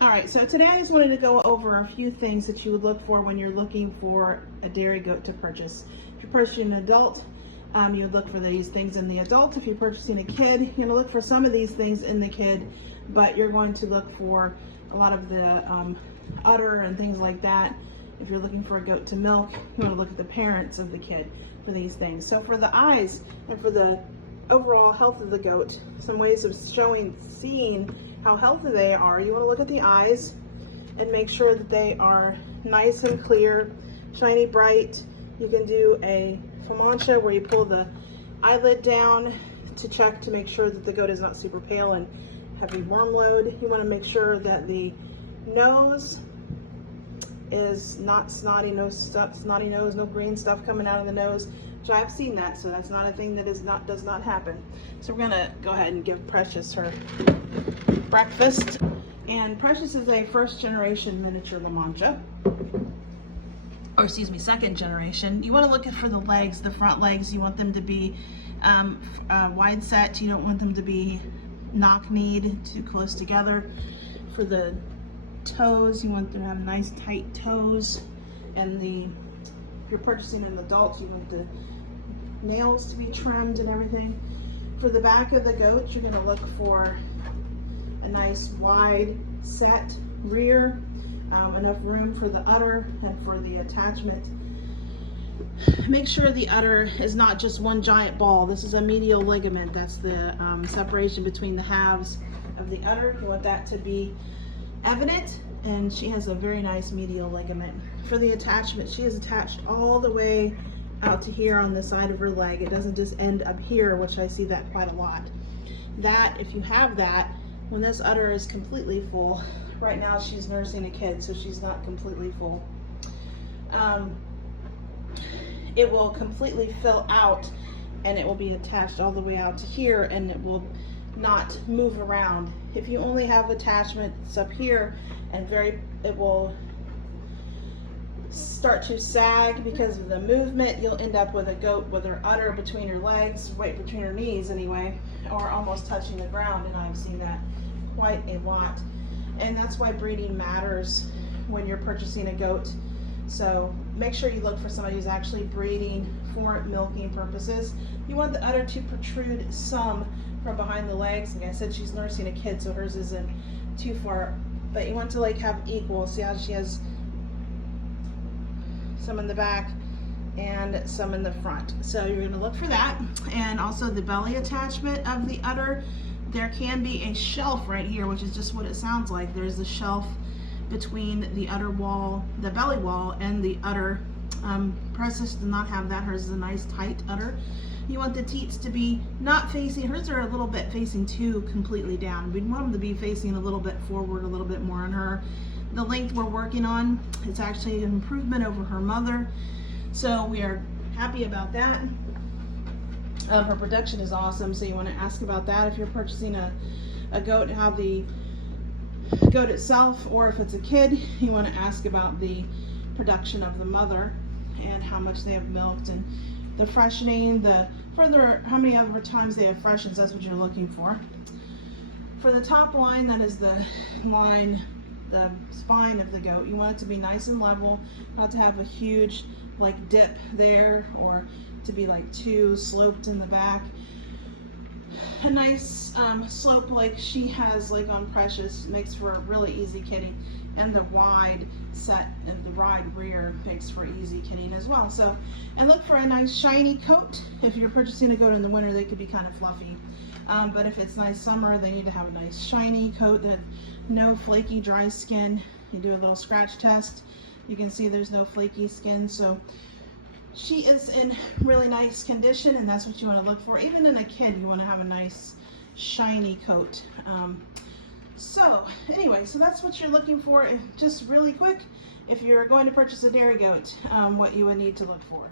All right, so today I just wanted to go over a few things that you would look for when you're looking for a dairy goat to purchase. If you're purchasing an adult, you would look for these things in the adult. If you're purchasing a kid, you're going to look for some of these things in the kid, but you're going to look for a lot of the udder and things like that. If you're looking for a goat to milk, you want to look at the parents of the kid for these things. So for the eyes and for the overall health of the goat, some ways of seeing how healthy they are, you want to look at the eyes and make sure that they are nice and clear, shiny, bright. You can do a Flamancha where you pull the eyelid down to check to make sure that the goat is not super pale and heavy worm load. You want to make sure that the nose is not snotty nose, no green stuff coming out of the nose, which I've seen that, so that's not a thing that does not happen. So we're gonna go ahead and give Precious her breakfast. And Precious is a first generation miniature La Mancha, or excuse me, second generation. You want to look at for the legs, the front legs. You want them to be wide set. You don't want them to be knock-kneed too close together. For the toes, you want them to have nice tight toes. And if you're purchasing an adult, you want the nails to be trimmed and everything. For the back of the goat, you're going to look for a nice wide set rear, enough room for the udder and for the attachment. Make sure the udder is not just one giant ball. This is a medial ligament. That's the separation between the halves of the udder. You want that to be evident, and she has a very nice medial ligament. For the attachment, she is attached all the way out to here on the side of her leg. It doesn't just end up here, which I see that quite a lot. That, if you have that, when this udder is completely full, right now she's nursing a kid, so she's not completely full. It will completely fill out and it will be attached all the way out to here, and it will not move around. If you only have attachments up here and it will start to sag because of the movement, you'll end up with a goat with her udder between her legs, right between her knees anyway, or almost touching the ground, and I've seen that quite a lot. And that's why breeding matters when you're purchasing a goat. So make sure you look for somebody who's actually breeding for milking purposes. You want the udder to protrude some from behind the legs. Like I said, she's nursing a kid, so hers isn't too far, but you want to like have equal. See how she has some in the back and some in the front. So you're going to look for that. And also the belly attachment of the udder. There can be a shelf right here, which is just what it sounds like. There's a shelf between the udder wall, the belly wall, and the udder. Precious does not have that. Hers is a nice tight udder. You want the teats to be not facing, hers are a little bit facing too completely down. We want them to be facing a little bit forward, a little bit more on her. The length we're working on, it's actually an improvement over her mother. So we are happy about that. Her production is awesome, so you want to ask about that if you're purchasing a goat, how the goat itself, or if it's a kid, you want to ask about the production of the mother and how much they have milked, and the freshening, how many other times they have freshens. That's what you're looking for. For the top line, that is the line, the spine of the goat, you want it to be nice and level, not to have a huge like dip there, or to be like too sloped in the back. A nice slope like she has, like on Precious, makes for a really easy kitting, and the wide set and the wide rear makes for easy kitting as well. So, and look for a nice shiny coat. If you're purchasing a goat in the winter, they could be kind of fluffy, but if it's nice summer, they need to have a nice shiny coat, that no flaky dry skin. You do a little scratch test, you can see there's no flaky skin, so she is in really nice condition, and that's what you want to look for. Even in a kid, you want to have a nice shiny coat. So anyway, so that's what you're looking for. Just really quick, if you're going to purchase a dairy goat, what you would need to look for.